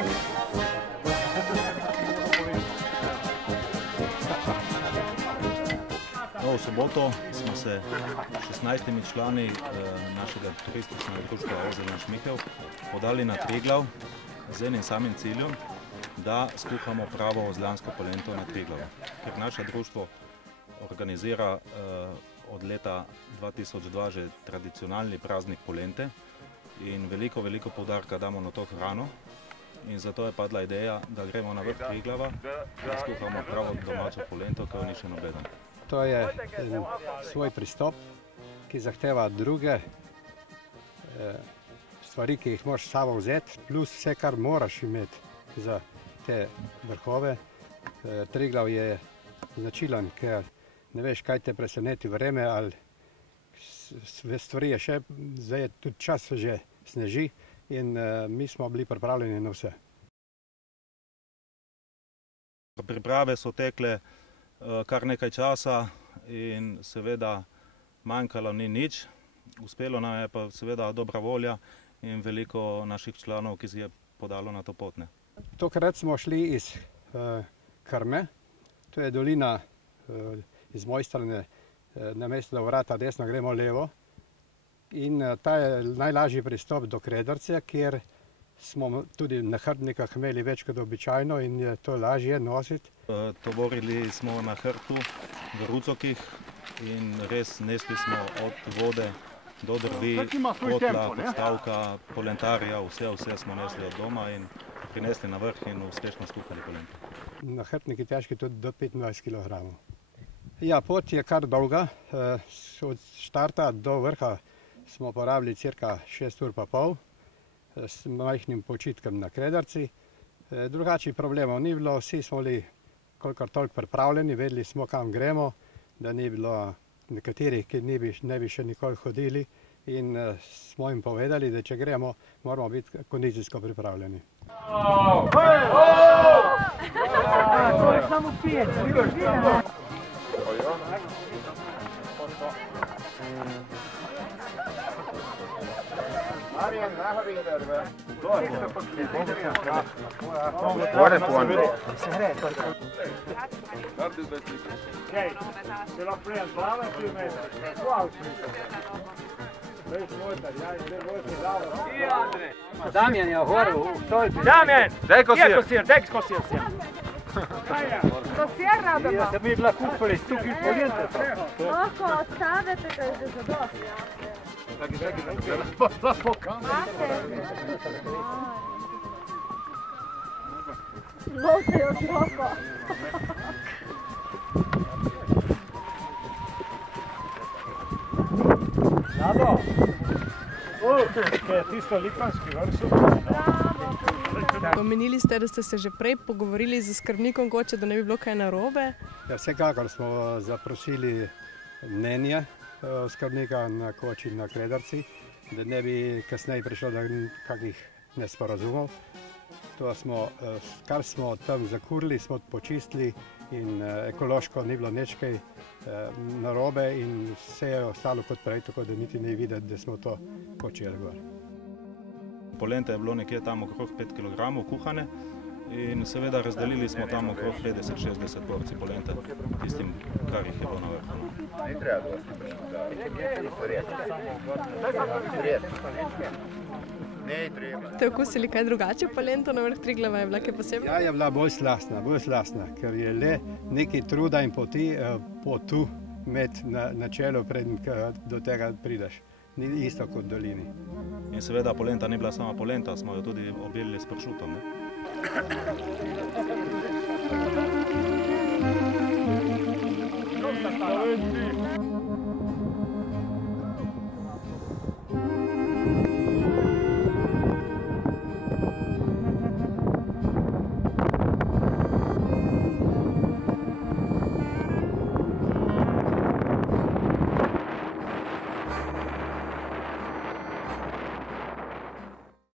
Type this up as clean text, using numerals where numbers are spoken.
V soboto smo se 16 člani našega turističnega društva Ozerna Šmihelj podali na Triglav z enim samim ciljem, da skuhamo pravo ozljansko polento na Triglavu. Ker naše društvo organizira od leta 2002 že tradicionalni praznik polente in veliko poudarka damo na to hrano. In zato je padla ideja, da gremo na vrh Triglava in skuhamo pravo domačo polento, ki jo ni še nobeden. To je svoj pristop, ki zahteva druge stvari, ki jih moraš s sabo vzeti, plus vse, kar moraš imeti za te vrhove. Triglav je značilen, ker ne veš, kaj te preseneti vreme, ali stvari je še, zdaj je tudi čas že sneži in mi smo bili pripravljeni na vse. Priprave so tekle kar nekaj časa in seveda manjkalo ni nič. Uspelo nam je pa seveda dobra volja in veliko naših članov, ki si je podalo na to pot. Tokrat smo šli iz Krme, to je dolina iz moje strani, namesto da vrata desno gremo levo. In ta je najlažji pristop do Kredrce, kjer smo tudi na hrbnikah imeli več kot običajno in je to lažje nositi. Tovorili smo na hrbtu v rucokih in res nesli smo od vode do drvi, kotla, podstavka, polentarja, vse smo nesli od doma in prinesli na vrh in uspešno skuhali polento. Na hrbniki težki tudi do 25 kg. Ja, pot je kar dolga. Od štarta do vrha smo porabili cirka 6 ur pa pol s majhnim počitkom na Kredrci. Drugačnih problemov ni bilo, vsi smo bili kolikor toliko pripravljeni, vedeli smo, kam gremo, da ni bilo nekaterih, ki ne bi še nikoli hodili in smo jim povedali, da če gremo, moramo biti kondicijsko pripravljeni. To je samo 5. Arjen, nähariderve. Guarda puano. Kijk, je laat vrij aan 12 kilometer. Wow. Wees nooit daar. Ja, je bent nooit gedaan. Damjan je horu, stolpi. Damjan! Daj kosir. Daj kosir. Kosir radimo. Ja sam mi bila kupili 100 kg poljente. Oko, odstavite ga je za dosti. Lovte jo z roko. Nado! Tisto lipanski vrstu. Omenili ste, da ste se že prej pogovorili z skrbnikom koče, da ne bi bilo kaj narobe. Ja, vsekakor smo zaprosili mnenje skrbnika na koči na Kredrci, da ne bi kasneje prišlo do kakih nesporazumov. Kar smo tam zakurili, smo počistili in ekološko ni bilo nič kaj narobe in vse je ostalo kot prej, tako da niti ne videti, da smo to počeli gor. Polente je bilo nekje tam okrog 5 kg kuhane in seveda razdelili smo tam okrog 50-60 porcij polente tistim, kar jih je bilo na vrhu. Ne treba dosti ne treba. Ste okusili kaj drugače polento na vrh Triglava, je bila kaj posebno? Ja, je bila bolj slastna, ker je le nekaj truda in potu imeti na čelu, preden do tega prideš. Ni isto kot v dolini. In seveda polenta ni bila sama polenta, smo jo tudi obilili s pršutom. Slovenci!